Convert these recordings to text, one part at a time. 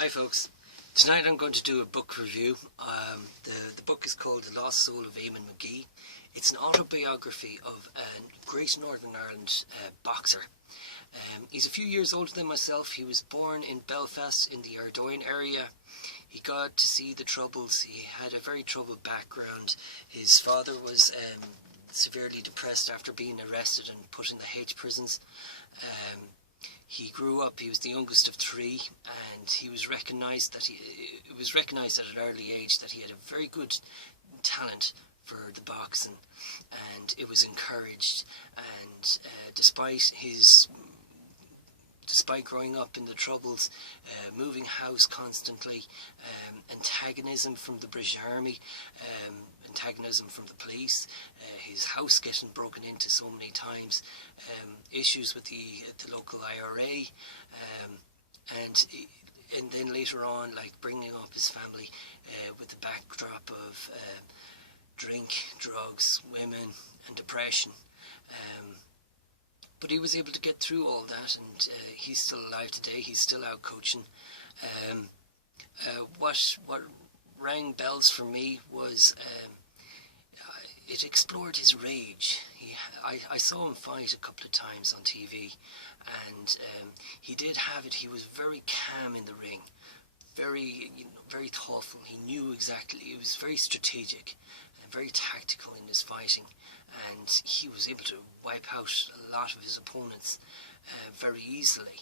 Hi folks, tonight I'm going to do a book review. The book is called The Lost Soul of Eamonn Magee. It's an autobiography of a great Northern Ireland boxer. He's a few years older than myself. He was born in Belfast in the Ardoyne area. He got to see the troubles. He had a very troubled background. His father was severely depressed after being arrested and put in the H prisons. He grew up, he was the youngest of three, and he was recognised at an early age that he had a very good talent for the boxing, and it was encouraged. And despite growing up in the troubles, moving house constantly, antagonism from the British Army, antagonism from the police, his house getting broken into so many times, issues with the local IRA, and then later on, like bringing up his family with the backdrop of drink, drugs, women and depression. But he was able to get through all that, and he's still alive today. He's still out coaching. What rang bells for me was it explored his rage. I saw him fight a couple of times on TV, and he did have it. He was very calm in the ring, very thoughtful. He knew exactly. He was very strategic and very tactical in his fighting, and he was able to wipe out a lot of his opponents very easily.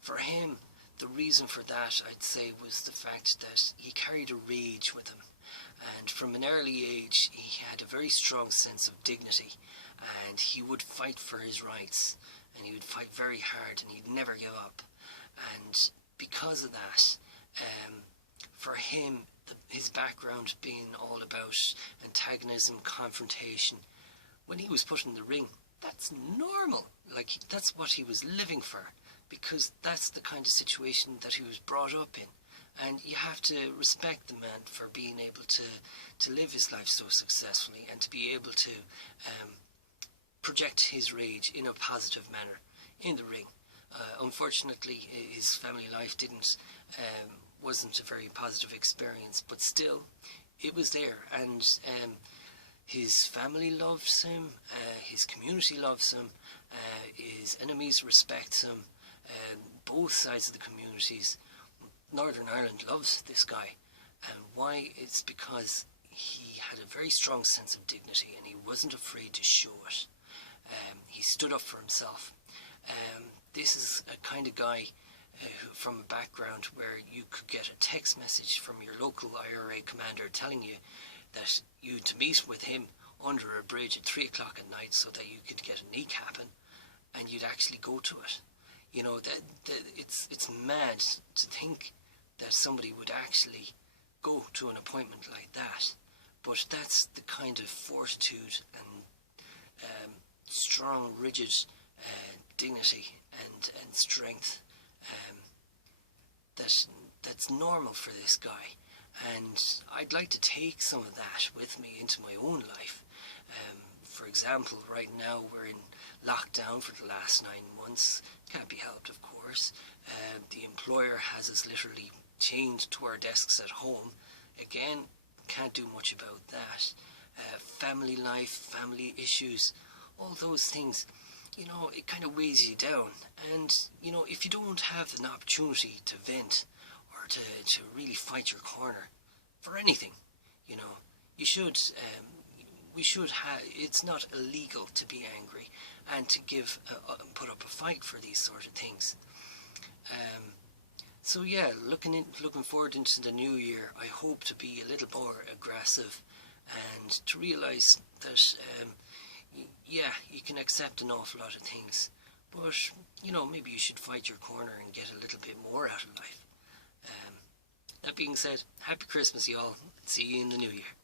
For him, the reason for that, I'd say, was the fact that he carried a rage with him. And from an early age, he had a very strong sense of dignity, and he would fight for his rights, and he would fight very hard, and he'd never give up. And because of that, for him, his background being all about antagonism, confrontation, when he was put in the ring, that's normal. Like, that's what he was living for, because that's the kind of situation that he was brought up in. And you have to respect the man for being able to live his life so successfully, and to be able to project his rage in a positive manner in the ring. Unfortunately, his family life wasn't a very positive experience, but still, it was there. And his family loves him, his community loves him, his enemies respect him, both sides of the communities. Northern Ireland loves this guy, and why? It's because he had a very strong sense of dignity, and he wasn't afraid to show it. He stood up for himself. This is a kind of guy from a background where you could get a text message from your local IRA commander telling you that you to meet with him under a bridge at 3 o'clock at night so that you could get a kneecapping, and you'd actually go to it. You know, it's mad to think that somebody would actually go to an appointment like that. But that's the kind of fortitude and strong, rigid dignity and strength that's normal for this guy. And I'd like to take some of that with me into my own life. For example, right now we're in lockdown for the last 9 months. Can't be helped, of course. The employer has us literally chained to our desks at home. Again, can't do much about that. Family life, family issues, all those things, you know, it kind of weighs you down. And, you know, if you don't have an opportunity to vent or to really fight your corner for anything, you know, you should, it's not illegal to be angry and to put up a fight for these sort of things. So yeah, looking forward into the new year, I hope to be a little more aggressive and to realise that, yeah, you can accept an awful lot of things, but, you know, maybe you should fight your corner and get a little bit more out of life. That being said, Happy Christmas, y'all. See you in the new year.